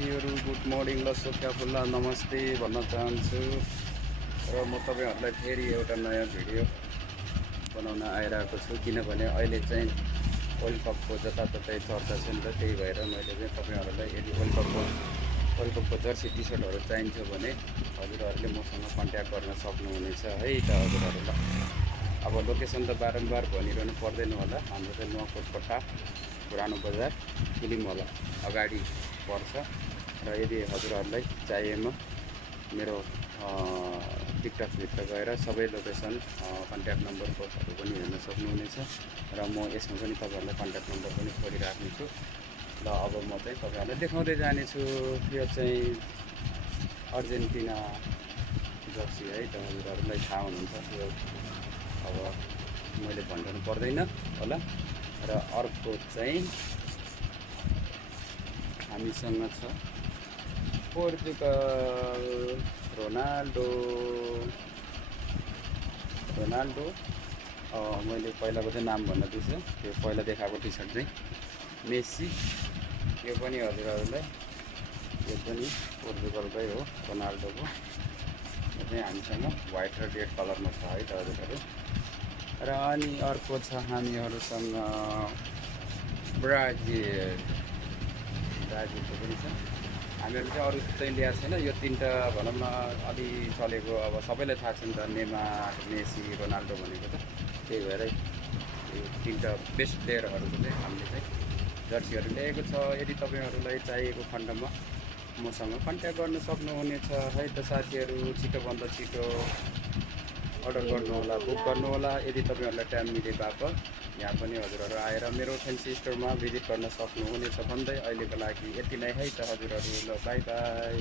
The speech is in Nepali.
साथीहरू गुड मर्निङ ल सोफिया फुल्ला नमस्ते भन्न चाहन्छु र म तपाईँहरूलाई फेरि एउटा नयाँ भिडियो बनाउन आइरहेको छु किनभने अहिले चाहिँ वर्ल्ड कपको जताततै चर्चा छ नि त त्यही भएर मैले चाहिँ तपाईँहरूलाई यदि वर्ल्ड कपको जर्सी टी सर्टहरू चाहिन्छ भने हजुरहरूले मसँग कन्ट्याक्ट गर्न सक्नुहुनेछ है त हजुरहरूलाई। अब लोकेसन त बारम्बार भनिरहनु पर्दैन होला, हाम्रो चाहिँ नुवाकोटपट्टा पुरानो बजार फिल्म हल अगाडि पर्छ र यदि हजुरहरूलाई चाहिएमा मेरो टिकटकभित्र गएर सबै लोकेसन कन्ट्याक्ट नम्बरहरू पनि हेर्न सक्नुहुनेछ र म यसमा पनि तपाईँहरूलाई कन्ट्याक्ट नम्बर पनि छोडिराख्नेछु। ल अब म चाहिँ तपाईँहरूलाई देखाउँदै जानेछु। यो चाहिँ अर्जेन्टिना जर्सी है त, हजुरहरूलाई थाहा हुनुहुन्छ यो, अब मैले भन्नु पर्दैन होला। र अर्को चाहिँ हामीसँग छ पोर्चुगल रोनाल्डो। मैले पहिलाको चाहिँ नाम भन्न बिर्सेँ, त्यो पहिला देखाएको टी सर्ट चाहिँ मेस्सी। यो पनि हजुरहरूलाई, यो पनि पोर्चुगलकै हो, रोनाल्डोको। यो चाहिँ हामीसँग व्हाइट र रेड कलरमा छ है त हजुरहरू। र अनि अर्को छ हामीहरूसँग ब्राजिलको पनि छ। हामीहरू चाहिँ अरू चाहिँ ल्याएको छैन, यो तिनवटा भनौँ न अलि चलेको, अब सबैलाई थाहा छ नि त, नेमार मेसी रोनाल्डो भनेको त, त्यही भएर यो तिनवटा बेस्ट प्लेयरहरूको चाहिँ हामीले चाहिँ जर्सीहरू ल्याएको छ। यदि तपाईँहरूलाई चाहिएको खण्डमा मसँग कन्ट्याक्ट गर्न सक्नुहुनेछ है त साथीहरू। छिटोभन्दा छिटो अर्डर गर्नुहोला, बुक गर्नुहोला। यदि तपाईँहरूलाई टाइम मिले बापत यहाँ पनि हजुरहरू आएर मेरो फ्यान्सी स्टोरमा भिजिट गर्न सक्नुहुनेछ भन्दै अहिलेको लागि यति नै है त हजुरहरू। ल बाई बाई।